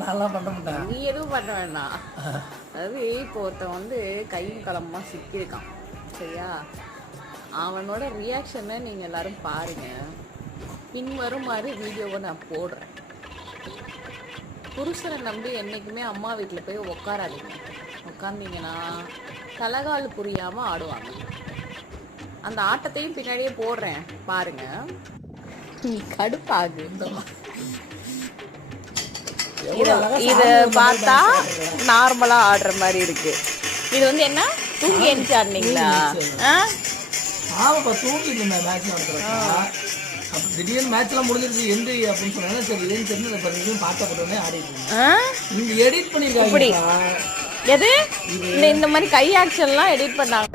நான்லாம் பண்ண மாட்டேன் நீ எதுவும் பண்ண வேண்டாம். அதாவது இப்போ ஒருத்தன் வந்து கையும் களமா சிக்கியிருக்கான். சரியா? அவனோட ரியாக்ஷனை நீங்கள் எல்லாரும் பாருங்க. பின்வரும் மாதிரி வீடியோவை நான் போடுறேன். புருஷனை நம்பி என்றைக்குமே அம்மா வீட்டில் போய் உட்காராதீங்க உட்காந்தீங்கன்னா தலகால் புரியாமல் ஆடுவாங்க. அந்த ஆட்டத்தையும் பின்னாடியே போடுறேன். பாருங்க. நீ கடுப்பாகு. எவ்வளவு அழகா இத பார்த்தா நார்மலா ஆடுற மாதிரி இருக்கு. இது வந்து என்ன? தூங்கி எந்திச்சு ஆடுனீங்களா? ஆ? ஆமாப்பா தூங்கிட்டு இருந்தேன் மேட்ச் நடத்துறப்பா அப்போ திடீர்னு மேட்ச்லாம் முடிஞ்சிருச்சு எந்த அப்படின்னு சொன்னாங்க சரி ஏன்னு தெரிஞ்சு இப்போ நீங்களும் பார்த்த போட்டோன்னே ஆடிட்டு? நீங்க எடிட் பண்ணிருக்காங்க. எது? இந்த இந்த மாதிரி கை ஆக்ஷன்லாம் எடிட் பண்ணாங்க.